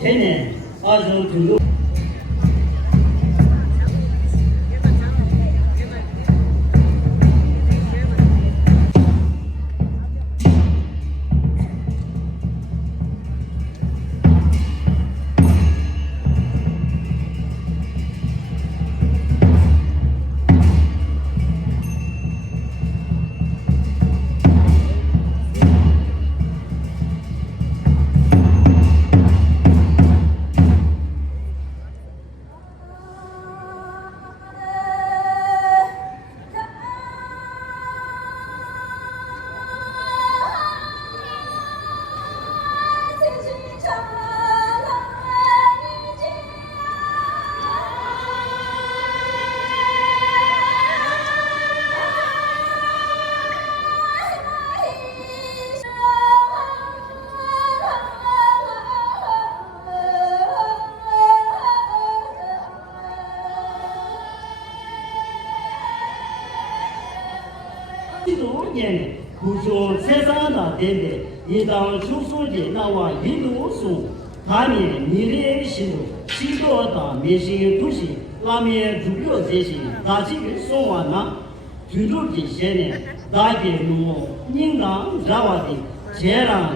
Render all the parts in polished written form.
걔네 아주 등록年故乡山上那点的，一当手手的那娃一路送，他面你的心路，许多大面心不行，那面主要这些，大几个送完了，最多这些呢，大家弄人当让娃的，钱让。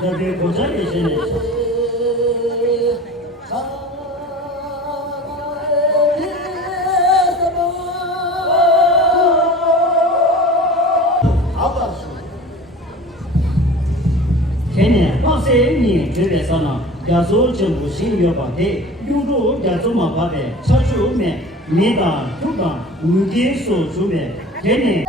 그다음에 고자리 신에 걔네 박세니 그래서는 야소 정부 신여바대 유로 야소만 바대 차주면 내가 두가 무게소 주면 걔네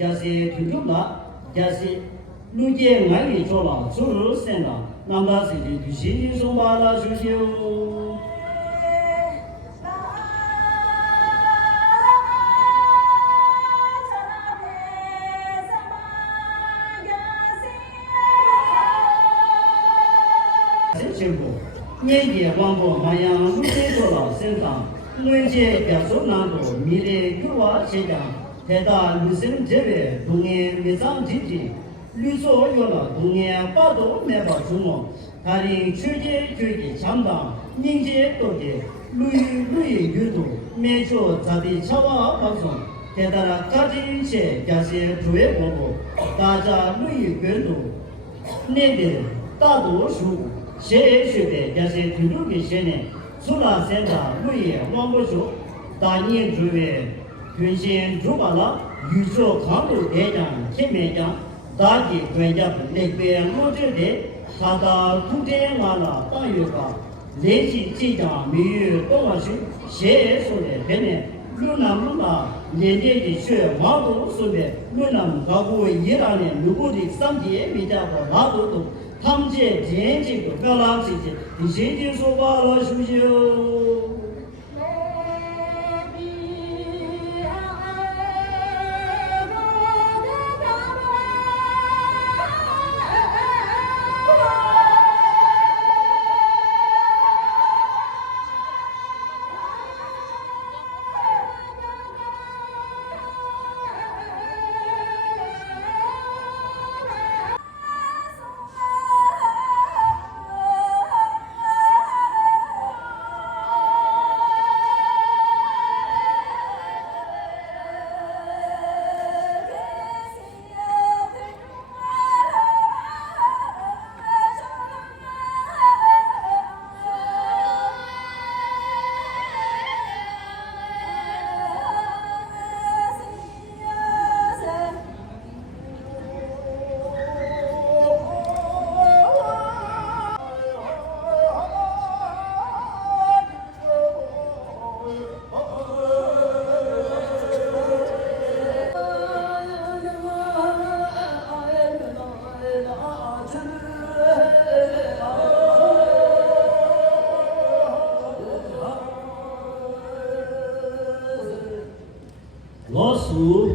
야시 균죽나 야시 루제 많이 줘라 저를 센다 남다시리 두시니 송바라 주시오 신고 내게 왕보 마양 루제 줘라 센다 루제 야소 난도 미래 교화 제장 대다 무슨 제외 동해 미상 지지 绿色有了冬年八度没把出没，他人吹强大，人间多的绿运动，没说咱的茶瓦放松，给大家家庭些这些主业广播，大家绿运动，那边大多数学的这些土著的些人，除了现在绿往不说，大年主业军衔主把了，预测抗日电影前面讲。大地专家那边我觉得他的土天完了大约吧，连续几张没有多少书，写出来可能路那么大，年年的学马都说的，路那么高过1、2年，如果的3天没家伙马都懂，他们这天气都不要浪费的，你现在说话了叔叔。老鼠。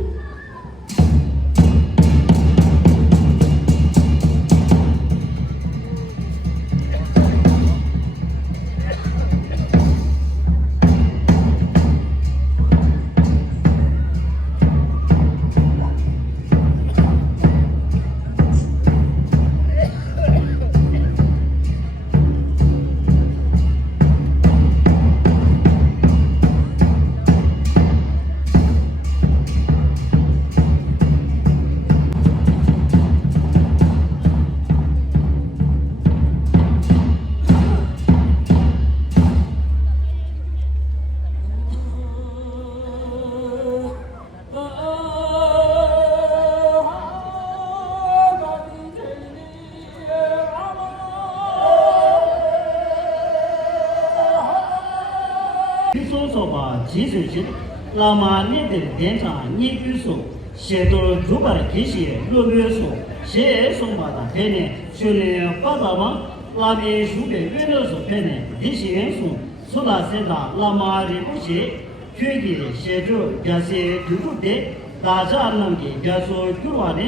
说吧，技术性，那么你的电厂你比如说，写到主板这些路面说，写说嘛的概念，就能发达吗？那边书的原来说概念，这些元素，除了现在那么的不些，全体写着这些居住的，大家能给这说居完的，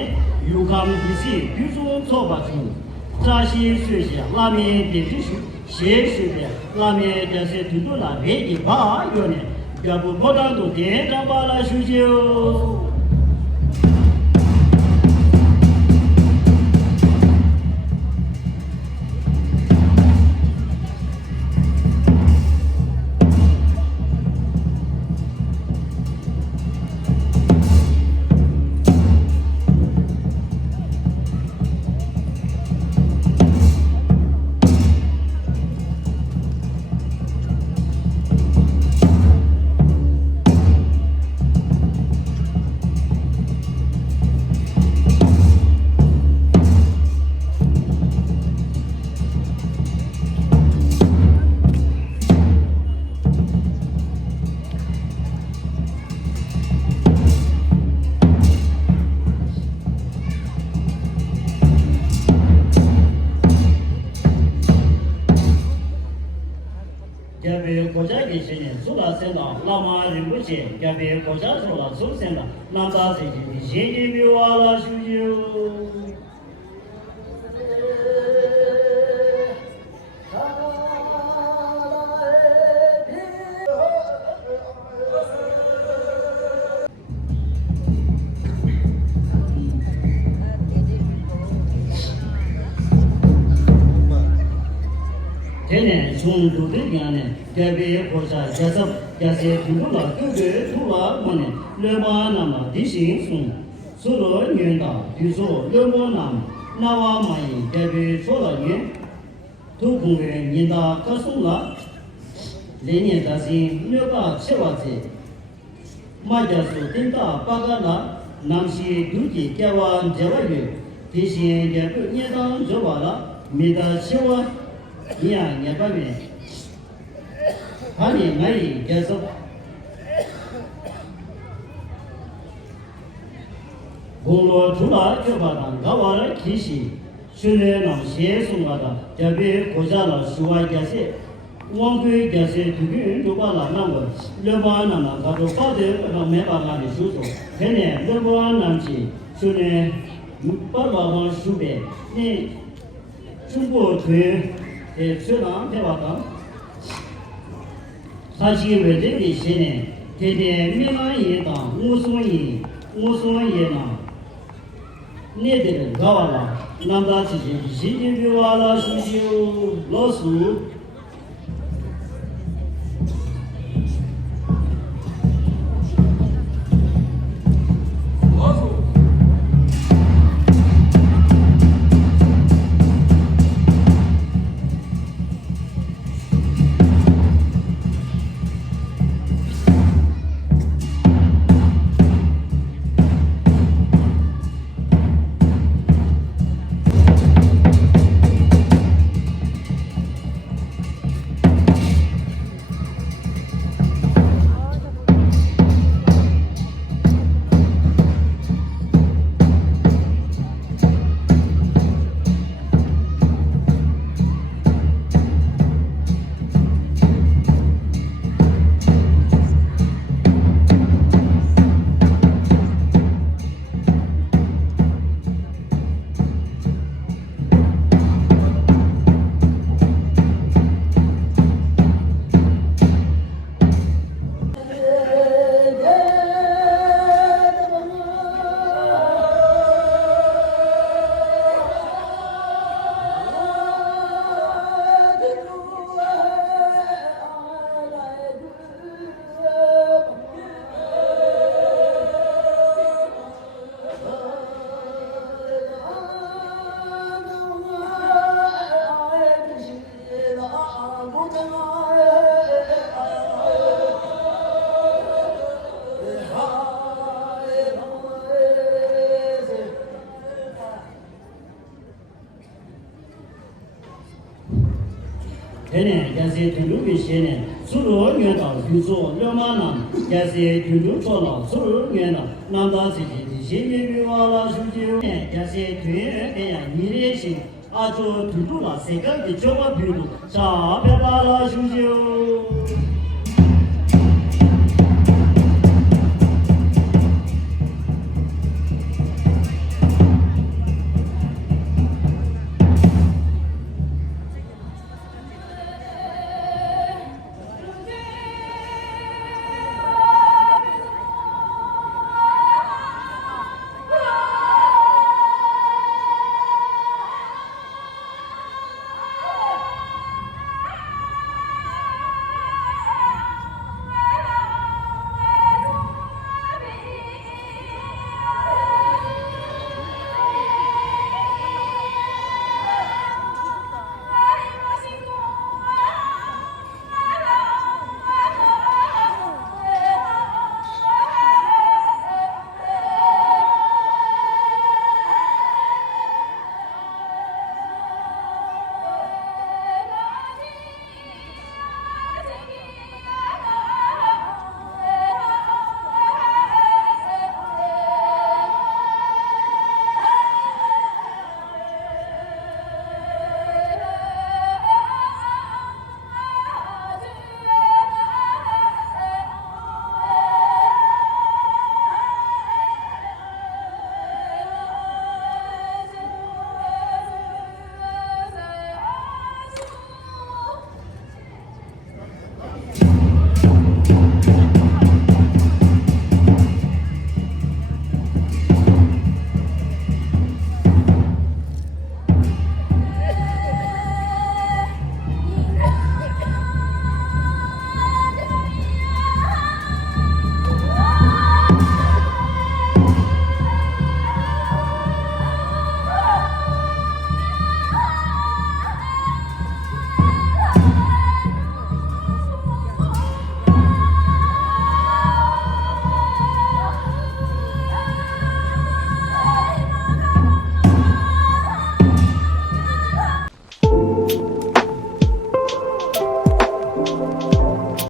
有他们这些居住做法中，这些学习那边的技术。写书的，那面这些土著那边的把原呢，要不不当都店长把那书就。这边国家给些人做了现在，那么人不钱，这边国家做了做现在，那把自己的现金没完了，是不是？天从土地上呢，改变国家建设，建设土地了，各个土了我呢，六万那么地形从，所罗年大，就说六万那万买改变说了年，土公园年大可送了，来年大新六个七万子，马家树顶大八个了，南西土地改完这个月，地形改变年当就完了，没得七万。你呀，你这边，他呢买一接受，公路出了就把他搞完了开始，现在那些送个的，这边国家了十万这些，往归这些这边就把那个六万那么他就发的那没把那里收走，现在六万那些，现在8万收呗，你中国推。虽然这话讲，他是为这个些呢，天天每晚一当，我送一呢，你的人搞完了，那么自己时间就完了，是不是老师？现在这些土著的些呢，所有原道就说两万呢，这些土著说了，所有原道，那到自己的现在就完了，是不是？这些土人哎呀，你的心，啊，做土著了，谁个的叫我土著，啥别把了，是不是？